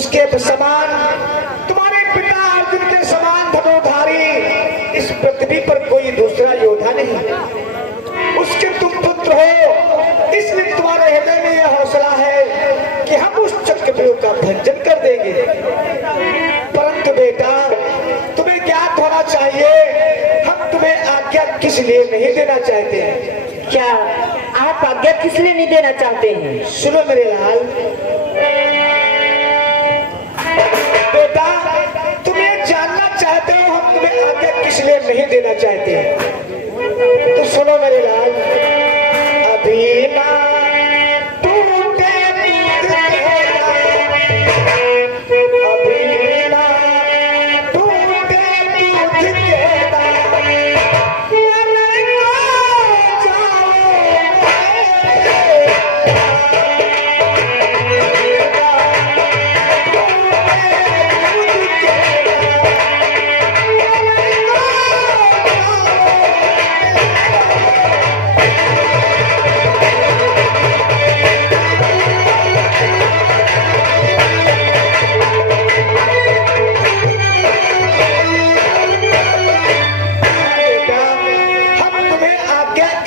उसके समान तुम्हारे पिता अर्जुन के समान धनुधारी इस पृथ्वी पर कोई दूसरा योद्धा नहीं। उसके तुम पुत्र हो, इसलिए तुम्हारे हृदय में यह हौसला है कि हम उस चक्रव्यूह का भंजन कर देंगे। परंतु बेटा, तुम्हें ज्ञात होना चाहिए, हम तुम्हें आज्ञा किस लिए नहीं देना चाहते हैं। क्या आप आज्ञा किस लिए नहीं देना चाहते हैं? सुनो मेरे लाल, बेटा तुम्हें जानना चाहते हो हम तुम्हें आज्ञा किस लिए नहीं देना चाहते हैं, तो सुनो मेरे लाल। अभिमान टूटे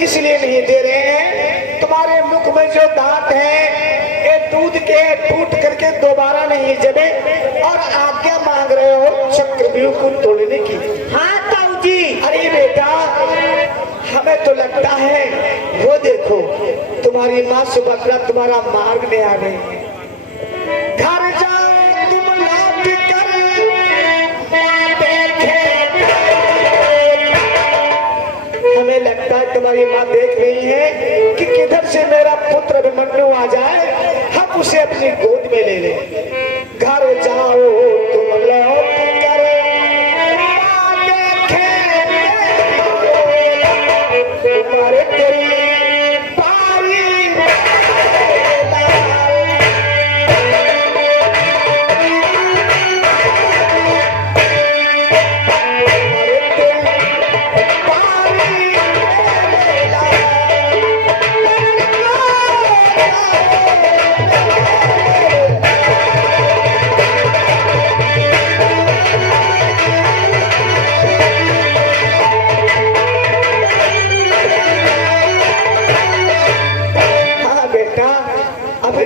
इसलिए नहीं दे रहे हैं, तुम्हारे मुख में जो दांत हैं ये दूध के टूट करके दोबारा नहीं जमे और आज्ञा मांग रहे हो चक्रव्यूह को तोड़ने की। हाँ ताऊ जी। अरे बेटा, हमें तो लगता है वो देखो तुम्हारी माँ सुभद्रा तुम्हारा मार्ग में आ गई। घर जाओ तुम लौट कर हमें लगता है तुम्हारी माँ देख रही है कि किधर से मेरा पुत्र अभिमन्यु आ जाए, हम उसे अपनी गोद में ले लें। घर जाओ तुम लौट कर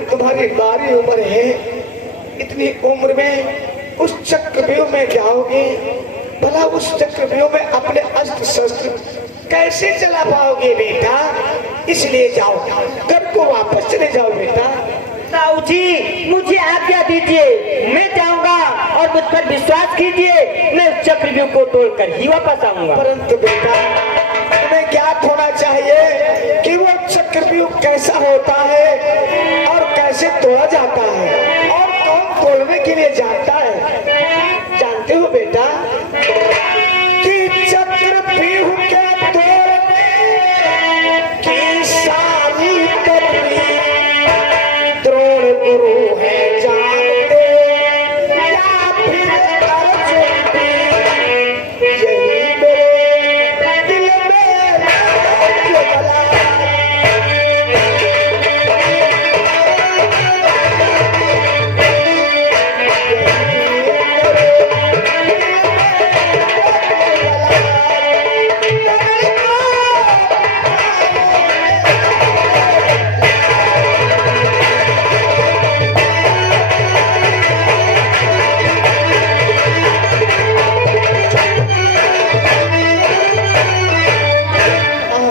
तुम्हारे तुम्हारी बारी उम्र है, इतनी उम्र में उस चक्रव्यूह में जाओगे, भला उस चक्रव्यूह में अपने अस्त्र शस्त्र कैसे चला पाओगे बेटा। इसलिए जाओ, घर को वापस चले जाओ बेटा। ताऊ जी मुझे आज्ञा दीजिए, मैं जाऊंगा और मुझ पर विश्वास कीजिए, मैं उस चक्रव्यूह को तोड़कर ही वापस आऊंगा। परंतु बेटा तुम्हें ज्ञात होना चाहिए कि वो चक्रव्यूह कैसा होता है और कैसे तोड़ा जाता है और कौन तोड़ने के लिए जाता है। जानते हो बेटा कि चक्रव्यूह के तोड़ने की सारी तदबीर द्रोण गुरु है जानते या फिर अर्जुन भी। यही मेरे दिल में जला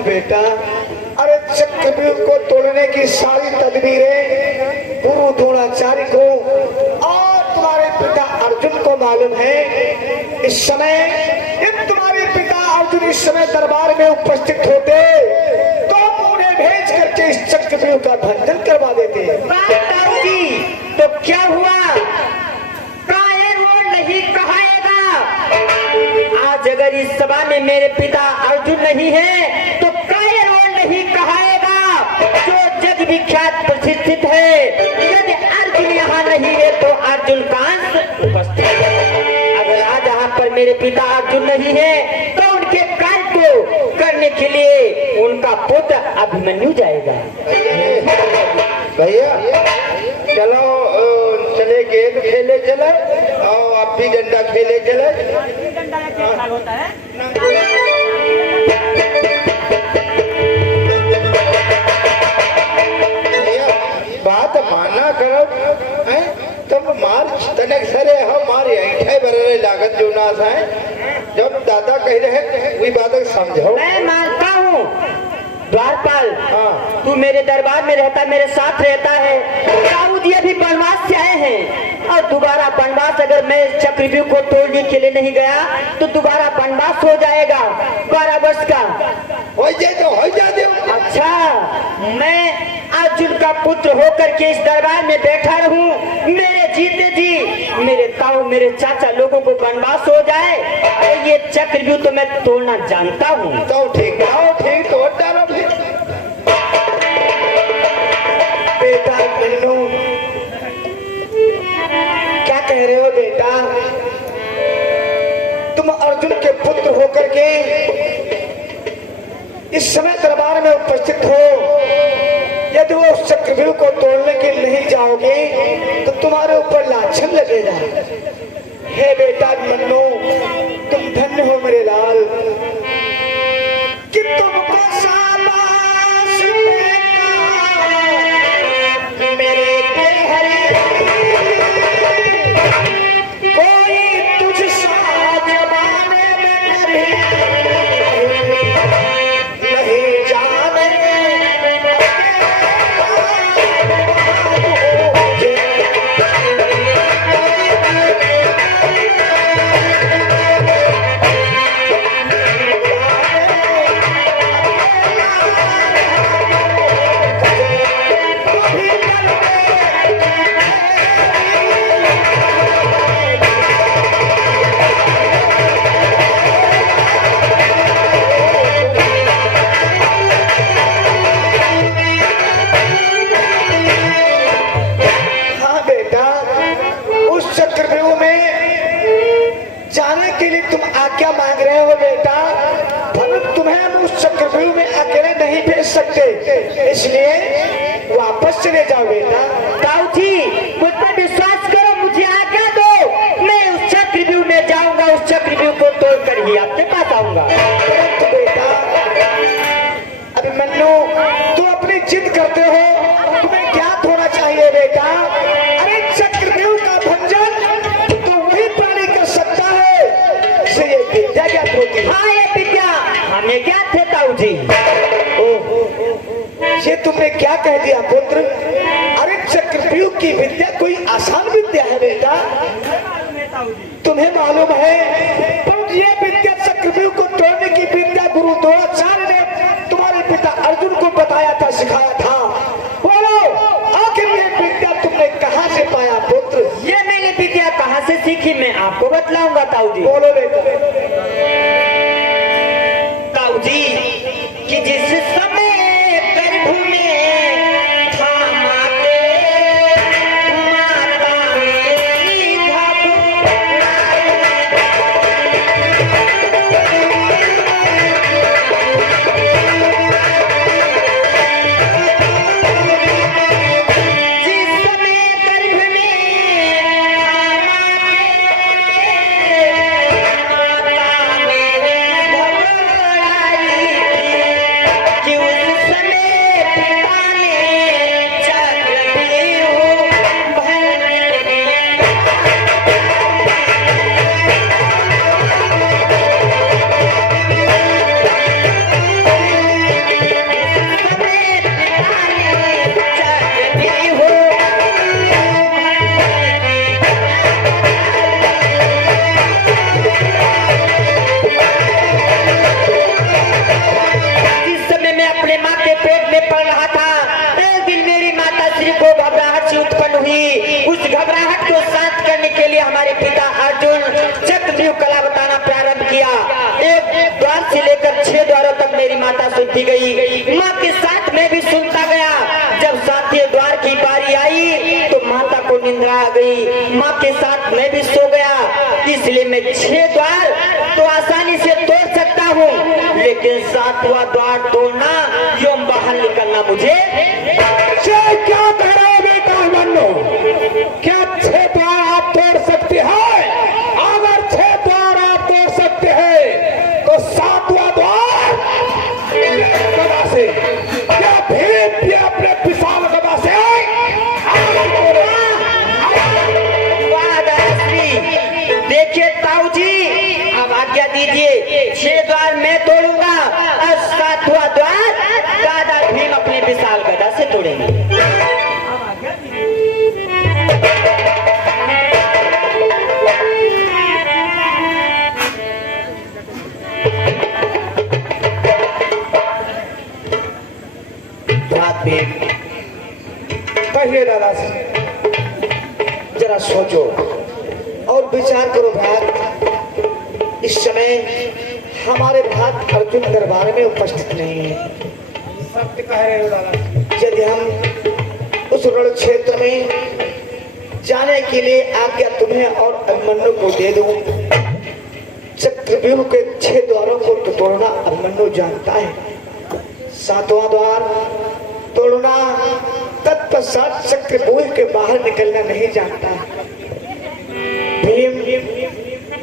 बेटा। अरे चक्रव्यूह को तोड़ने की सारी तदबीरें गुरु द्रोणाचार्य को और तुम्हारे पिता अर्जुन को मालूम है। इस समय यदि तुम्हारे पिता अर्जुन इस समय दरबार में उपस्थित होते तो उन्हें भेज करके इस चक्रव्यूह का भंजन करवा देते। तो क्या हुआ? कायर वो नहीं कहाएगा। आज अगर इस सभा में मेरे पिता अर्जुन नहीं है तो कायर वो नहीं कहाएगा जो जग विख्यात प्रतिष्ठित है। यदि अर्जुन यहाँ नहीं है तो अर्जुन कांस उपस्थित है। अगर आज यहाँ पर मेरे पिता अर्जुन नहीं है तो उनके कांड को करने के लिए उनका पुत्र अभिमन्यु जाएगा। भैया चलो चले गेंद खेले चले और आप भी डंडा खेले चले। होता है बात माना करो हैं तुम मार तनक सरे हो मार ऐठे बरे लागत जो ना है जब दादा कह रहे वही बात समझो। मैं मानता हूँ द्वारपाल, हाँ। तू मेरे दरबार में रहता, मेरे साथ रहता है। दाऊद ये भी वनवास से आए हैं और दोबारा वनवास अगर मैं चक्रव्यूह को तोड़ने के लिए नहीं गया तो दोबारा वनवास हो जाएगा 12 वर्ष का। हो जाए तो हो जाए। अच्छा, मैं अर्जुन का पुत्र होकर के इस दरबार में बैठा रहूं, मेरे जीते जी मेरे ताऊ मेरे चाचा लोगों को वनवास हो जाए, अरे ये चक्रव्यूह तो मैं तोड़ना जानता हूँ। तो ठीक तोड़ डालो फिर। बेटा नन्नू क्या कह रहे हो बेटा? तुम अर्जुन के पुत्र होकर के इस समय दरबार में उपस्थित हो, यदि वो उस चक्रव्यूह को तोड़ने के नहीं जाओगे तो तुम्हारे ऊपर लाछन लगेगा। हे बेटा मन्नू, तुम धन्य हो मेरे लाल कि तुमको शाबाश बेटा मेरे हरि कोई तुझसा जमाने में नहीं जाने। आज्ञा मांग रहे हो बेटा, पर तुम्हें हम उस चक्रव्यूह में अकेले नहीं भेज सकते, इसलिए वापस चले जाओ बेटा। ताऊ जी, मुझ पर विश्वास करो, मुझे आज्ञा दो, मैं उस चक्रव्यूह में जाऊंगा, उस चक्रव्यूह को तोड़कर ही आपके पास आऊंगा। परंतु बेटा अभिमन्यु, तुम अपनी जिद करते हो, तुम्हें ज्ञात होना चाहिए बेटा, अरे चक्रव्यूह का भंजन तो वही प्राणी कर सकता है से ये विद्या ज्ञात होती है। हाँ, ये विद्या हमें ज्ञात है ताऊ जी। ये तुमने क्या कह दिया पुत्र? अरे चक्रव्यूह की विद्या कोई आसान विद्या है बेटा, तुम्हें मालूम है, पर ये विद्या चक्रव्यूह को तोड़ने की विद्या गुरु द्रोणाचार्य ने तुम्हारे पिता अर्जुन को बताया था, सिखाया था। बोलो आखिर ये विद्या तुमने कहाँ से पाया पुत्र? ये मैंने विद्या कहाँ से सीखी मैं आपको बतलाऊंगा ताऊ जी। बोलो बेटा। ताऊ जी कि जिस समय गर्भ में था माते, माता मेरी जिस समय गर्भ में था माता मेरी घबराई, कि उस समय पिता ने चक्रव्यूह भंग जिस समय मैं अपने माँ के पेट में पल रहा था, एक दिन मेरी माता श्री को घबराहट सी उत्पन्न हुई। उस घबराहट को शांत करने के लिए हमारे पिता अर्जुन चक्रव्यूह कला बताना प्रारंभ किया। एक द्वार से लेकर 6 द्वारों तक मेरी माता सुनती गई, माँ के साथ मैं भी सुनता गया। जब 7वें द्वार की बारी आई तो माता को निंद्रा आ गई, माँ के साथ मैं भी सो गया। इसलिए मैं 6 द्वार तो आसानी से तोड़ सकता हूँ, लेकिन 7वां द्वार तोड़ना, यों बाहर निकलना मुझे क्या कह रहे हो बेटा मन्नो? क्या 6 द्वार आप भीम, कहिए दादा से, जरा सोचो और विचार करो भ्रात। इस समय हमारे भ्रात अर्जुन दरबार में उपस्थित नहीं है। सत्य कह रहे हो दादा। यदि हम उस रण क्षेत्र में जाने के लिए आज्ञा तुम्हें और अभिमन्यु को दे दूं, चक्रव्यूह के 6 द्वारों को तो तोड़ना अभिमन्यु जानता है, 7वां द्वार तोड़ना, तत्पश्चात चक्रव्यूह के बाहर निकलना नहीं जानता। भीम,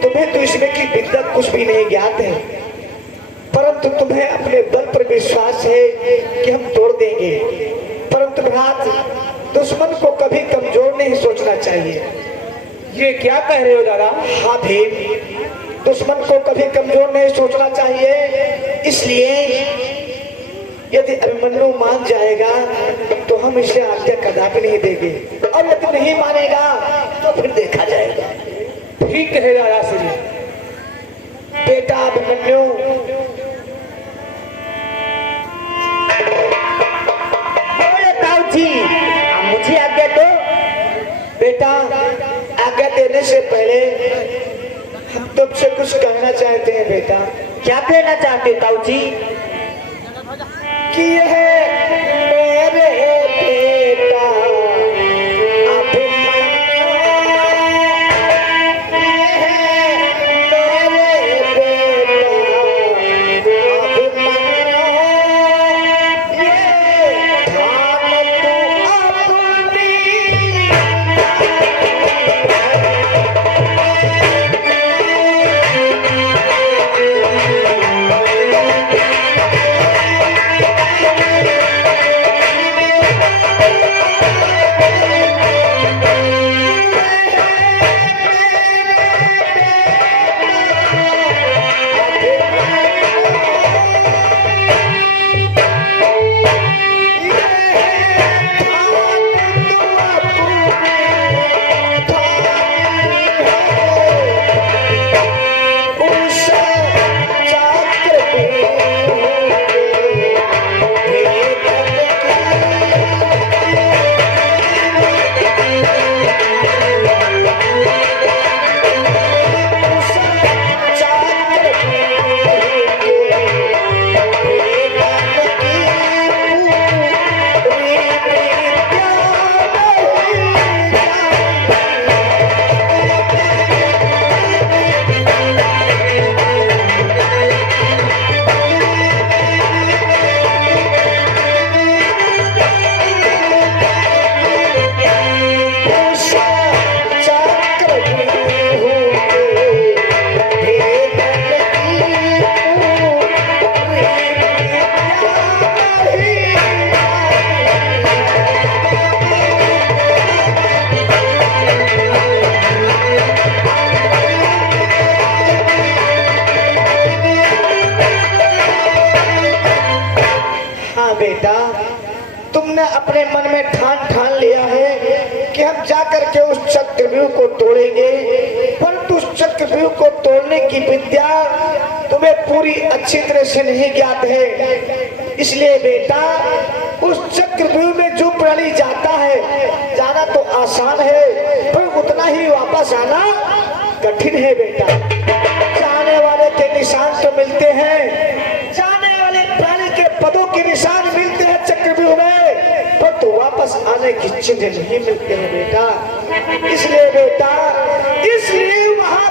तुम्हें तो इसमें की विद्या कुछ भी नहीं ज्ञात है, परंतु तुम्हें अपने बल पर विश्वास है कि हम तोड़ देंगे। परंतु भ्रात, दुश्मन को कभी कमजोर नहीं सोचना चाहिए। ये क्या कह रहे हो दादा? हाँ भीम, दुश्मन को कभी कमजोर नहीं सोचना चाहिए। इसलिए यदि अभिमन्यु मान जाएगा तो हम इसे आज्ञा कदापि नहीं देंगे, और यदि नहीं मानेगा तो फिर देखा जाएगा। ठीक है दादा श्री। बेटा अभिमन्यु, बोले ताऊ जी, अब मुझे आज्ञा दो। बेटा आज्ञा देने से पहले हम तुमसे कुछ कहना चाहते हैं बेटा। क्या कहना चाहते हो ताऊ जी? कि यह मेरे बेटा अभिमन्यु, यह मेरे बेटा अभिमन्यु, ये ध्यान तू अपनी बेटा, तुमने अपने मन में ठान लिया है कि हम जाकर के उस चक्रव्यूह को तोड़ेंगे, परंतु उस चक्रव्यूह को तोड़ने की विद्या तुम्हें पूरी अच्छी तरह से नहीं ज्ञात है। इसलिए बेटा, उस चक्रव्यूह में जो प्राणी जाता है, जाना तो आसान है पर उतना ही वापस आना कठिन है बेटा। जाने वाले के निशान तो मिलते हैं, जाने वाले प्राणी के पदों के निशान मिलते हैं चक्रव्यूह में, पर तो वापस आने की चिन्ह नहीं मिलते हैं बेटा। इसलिए बेटा, इसलिए वहां